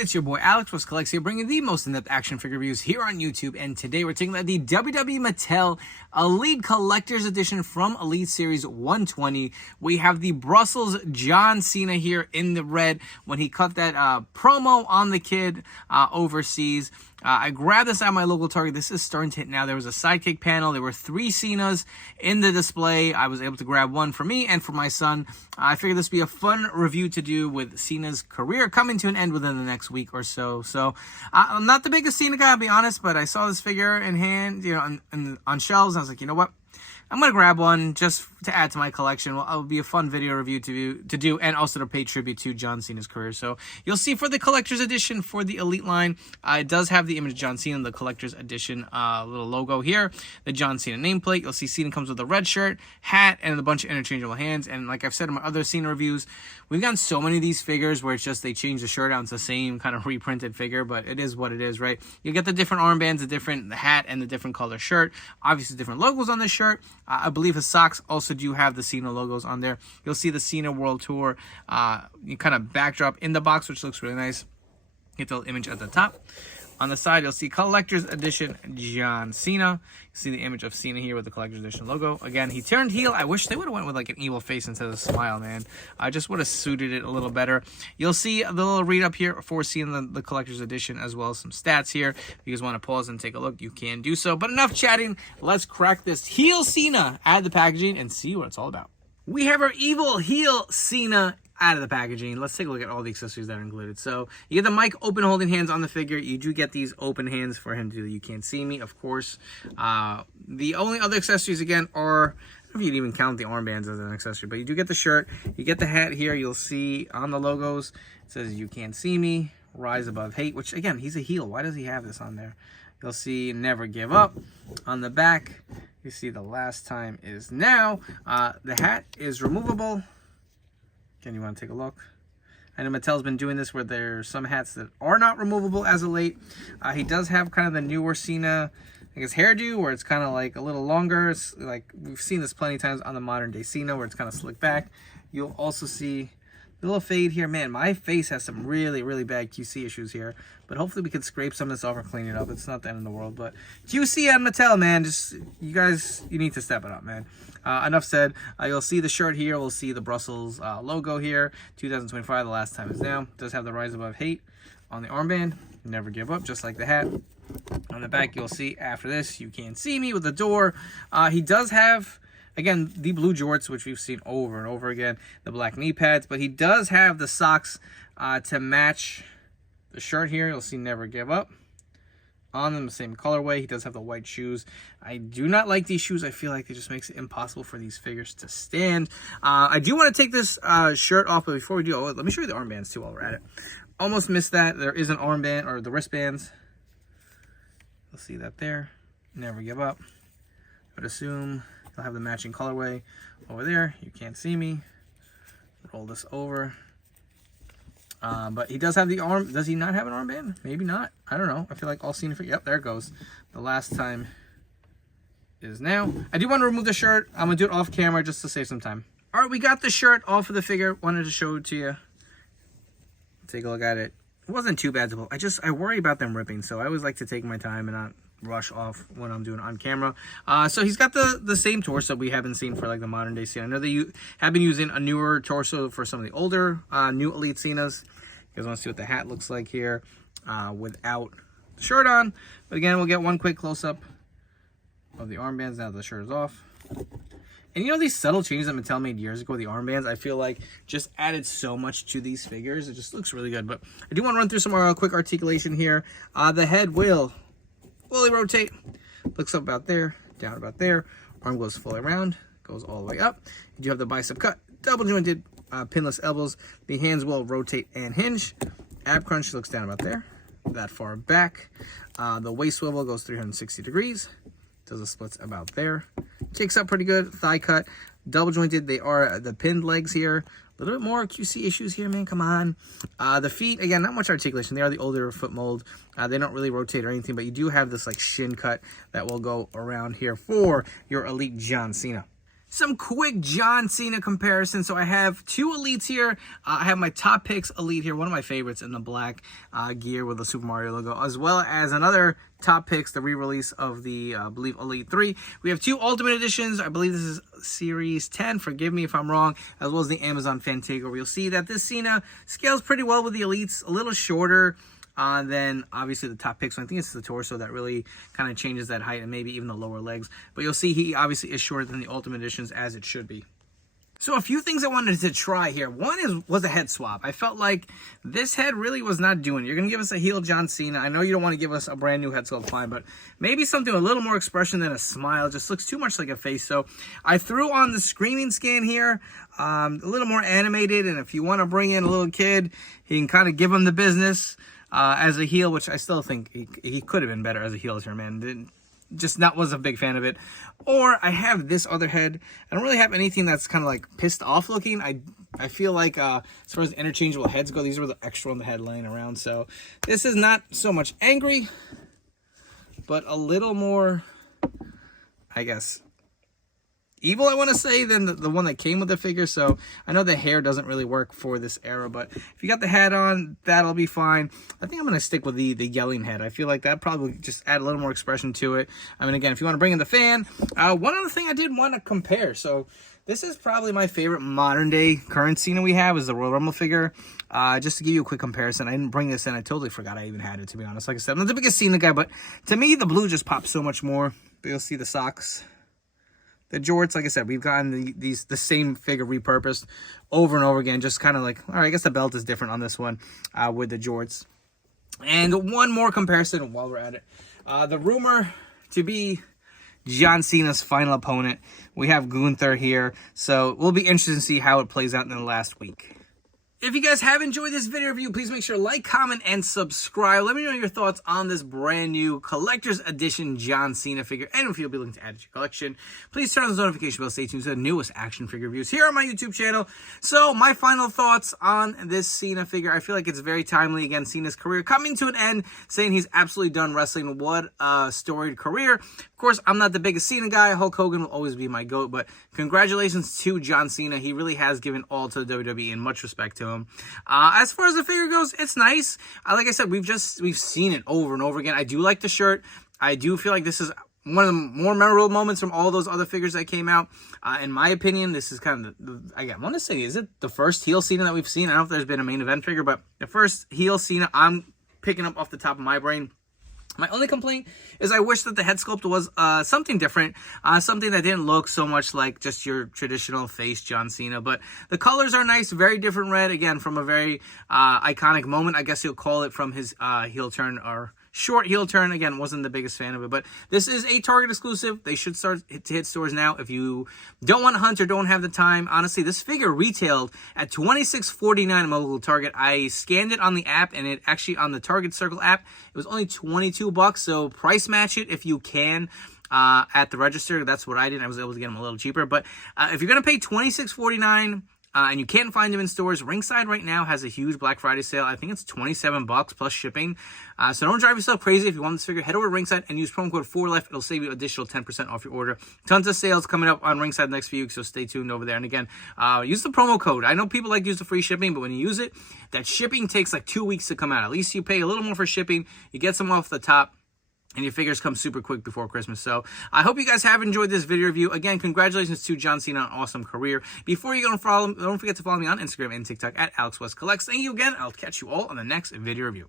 it's your boy Alex was Collects here, bringing the most in-depth action figure reviews here on YouTube. And today we're taking the WWE Mattel Elite Collector's Edition from Elite Series 120. We have the Brussels John Cena here in the red when he cut that promo on the kid overseas. I grabbed this at my local Target. This is starting to hit now. There was a sidekick panel. There were 3 Cenas in the display. I was able to grab one for me and for my son. I figured this would be a fun review to do with Cena's career coming to an end within the next week or so. So I'm not the biggest Cena guy, I'll be honest, but I saw this figure in hand, you know, on shelves. And I was like, you know what? I'm going to grab one just to add to my collection. Well, it will be a fun video review to do and also to pay tribute to John Cena's career. So you'll see for the collector's edition for the Elite line, it does have the image of John Cena, the collector's edition little logo here, the John Cena nameplate. You'll see Cena comes with a red shirt, hat, and a bunch of interchangeable hands. And like I've said in my other Cena reviews, we've gotten so many of these figures where it's just they change the shirt out. It's the same kind of reprinted figure, but it is what it is, right? You get the different armbands, the hat, and the different color shirt. Obviously, different logos on the shirt. I believe his socks also do have the Cena logos on there. You'll see the Cena World Tour kind of backdrop in the box, which looks really nice. Get the image at the top. On the side, you'll see Collector's Edition John Cena. You see the image of Cena here with the Collector's Edition logo. Again, he turned heel. I wish they would have went with like an evil face instead of a smile, man. I just would have suited it a little better. You'll see the little read up here for Cena, the Collector's Edition, as well as some stats here. If you guys want to pause and take a look, you can do so. But enough chatting. Let's crack this heel Cena out of the packaging and see what it's all about. We have our evil heel Cena out of the packaging. Let's take a look at all the accessories that are included. So you get the mic open holding hands on the figure. You do get these open hands for him to do the You Can't See Me, of course. The only other accessories, again, are, I don't know if you'd even count the armbands as an accessory, but you do get the shirt. You get the hat here. You'll see on the logos, it says You Can't See Me, Rise Above Hate, which, again, he's a heel. Why does he have this on there? You'll see Never Give Up. On the back, you see The Last Time Is Now. The hat is removable. Again, you want to take a look. I know Mattel's been doing this where there's some hats that are not removable as of late. He does have kind of the newer Cena, I guess, hairdo where it's kind of like a little longer. It's like we've seen this plenty of times on the modern day Cena where it's kind of slicked back. You'll also see a little fade here. Man, my face has some really, really bad QC issues here. But hopefully we can scrape some of this off or clean it up. It's not the end of the world. But QC at Mattel, man, just you guys, you need to step it up, man. Enough said. You'll see the shirt here. We'll see the Brussels logo here. 2025, The Last Time Is Now. It does have the Rise Above Hate on the armband. Never Give Up, just like the hat. On the back, you'll see after this, You Can't See Me with the door. He does have, again, the blue jorts, which we've seen over and over again. The black knee pads. But he does have the socks to match the shirt here. You'll see Never Give Up on them, the same colorway. He does have the white shoes. I do not like these shoes. I feel like it just makes it impossible for these figures to stand. I do want to take this shirt off, but before we do, let me show you the armbands too while we're at it. Almost missed that. There is an armband, or the wristbands. You'll see that there. Never Give Up. I would assume you'll have the matching colorway over there. You Can't See Me. Roll this over. But he does have the arm. Does he not have an armband? Maybe not. I don't know. I feel like all Cena figure. Yep, there it goes. The Last Time Is Now. I do want to remove the shirt. I'm going to do it off camera just to save some time. All right, we got the shirt off of the figure. Wanted to show it to you. Take a look at it. It wasn't too bad to pull. I worry about them ripping, so I always like to take my time and not rush off when I'm doing on camera. So he's got the same torso we haven't seen for like the modern day Cena. I know they have been using a newer torso for some of the older new Elite Cenas. You guys want to see what the hat looks like here without the shirt on. But again, we'll get one quick close-up of the armbands now that the shirt is off. And you know these subtle changes that Mattel made years ago with the armbands, I feel like just added so much to these figures. It just looks really good. But I do want to run through some more quick articulation here. The head will fully rotate. Looks up about there, down about there. Arm goes fully around, goes all the way up. You do have the bicep cut, double jointed, pinless elbows. The hands will rotate and hinge. Ab crunch looks down about there, that far back. The waist swivel goes 360 degrees. Does the splits about there. Kicks up pretty good. Thigh cut, double jointed. They are the pinned legs here. A little bit more QC issues here, man. Come on. The feet, again, not much articulation. They are the older foot mold. They don't really rotate or anything, but you do have this like shin cut that will go around here for your Elite John Cena. Some quick John Cena comparison. So I have two elites here. I have my top picks elite here, one of my favorites in the black gear with the Super Mario logo, as well as another top picks, the re-release of the, I believe, Elite 3. We have two Ultimate Editions. I believe this is Series 10. Forgive me if I'm wrong, as well as the Amazon Fan Takeover. You'll see that this Cena scales pretty well with the elites, a little shorter then obviously the top picks. So I think it's the torso that really kind of changes that height, and maybe even the lower legs. But you'll see he obviously is shorter than the Ultimate Editions, as it should be. So a few things I wanted to try here. One was a head swap. I felt like this head really was not doing it. You're going to give us a heel John Cena. I know you don't want to give us a brand new head sculpt, fine, but maybe something with a little more expression than a smile. Just looks too much like a face. So I threw on the screaming scan here, a little more animated. And if you want to bring in a little kid, he can kind of give him the business. As a heel, which I still think he could have been better as a heel here, man. Was a big fan of it. Or I have this other head. I don't really have anything that's kind of like pissed off looking. I feel like as far as interchangeable heads go, these were the extra on the head laying around. So this is not so much angry, but a little more, I guess, evil, I want to say, than the one that came with the figure. So I know the hair doesn't really work for this era, but if you got the hat on, that'll be fine. I think I'm going to stick with the yelling head. I feel like that probably just add a little more expression to it. I mean, again, if you want to bring in the fan, one other thing I did want to compare. So this is probably my favorite modern day current Cena we have, is the Royal Rumble figure. Just to give you a quick comparison, I didn't bring this in. I totally forgot I even had it, to be honest. Like I said, I'm not the biggest Cena guy, but to me, the blue just pops so much more. But you'll see the socks. The jorts, like I said, we've gotten the same figure repurposed over and over again. Just kind of like, all right, I guess the belt is different on this one with the jorts. And one more comparison while we're at it. The rumor to be John Cena's final opponent. We have Gunther here. So it will be interesting to see how it plays out in the last week. If you guys have enjoyed this video review, please make sure to like, comment, and subscribe. Let me know your thoughts on this brand new collector's edition John Cena figure. And if you'll be looking to add it to your collection, please turn on the notification bell. Stay tuned to the newest action figure reviews here on my YouTube channel. So my final thoughts on this Cena figure. I feel like it's very timely. Again, Cena's career coming to an end, saying he's absolutely done wrestling. What a storied career. Of course, I'm not the biggest Cena guy. Hulk Hogan will always be my GOAT, but congratulations to John Cena. He really has given all to the WWE, and much respect to him. As far as the figure goes, it's nice. Like I said, we've seen it over and over again. I do like the shirt. I do feel like this is one of the more memorable moments from all those other figures that came out. In my opinion, this is kind of I want to say, is it the first heel Cena that we've seen? I don't know if there's been a main event figure, but the first heel Cena I'm picking up off the top of my brain. My only complaint is I wish that the head sculpt was something different, something that didn't look so much like just your traditional face John Cena. But the colors are nice, very different red, again, from a very iconic moment, I guess you'll call it, from his heel turn, or short heel turn. Again, wasn't the biggest fan of it, but this is a Target exclusive. They should start to hit stores now. If you don't want to hunt or don't have the time, honestly, this figure retailed at $26.49 at my local Target. I scanned it on the app, and it actually, on the Target Circle app, it was only $22. So price match it if you can at the register. That's what I did. I was able to get them a little cheaper. But if you're gonna pay $26.49 and you can't find them in stores, Ringside right now has a huge Black Friday sale. I think it's $27 plus shipping. So don't drive yourself crazy. If you want this figure, head over to Ringside and use promo code 4LIFE. It'll save you additional 10% off your order. Tons of sales coming up on Ringside next few weeks, so stay tuned over there. And again, use the promo code. I know people like to use the free shipping, but when you use it, that shipping takes like 2 weeks to come out. At least you pay a little more for shipping. You get some off the top, and your figures come super quick before Christmas. So I hope you guys have enjoyed this video review. Again, congratulations to John Cena on an awesome career. Before you go and follow, don't forget to follow me on Instagram and TikTok at AlexWestCollects. Thank you again. I'll catch you all on the next video review.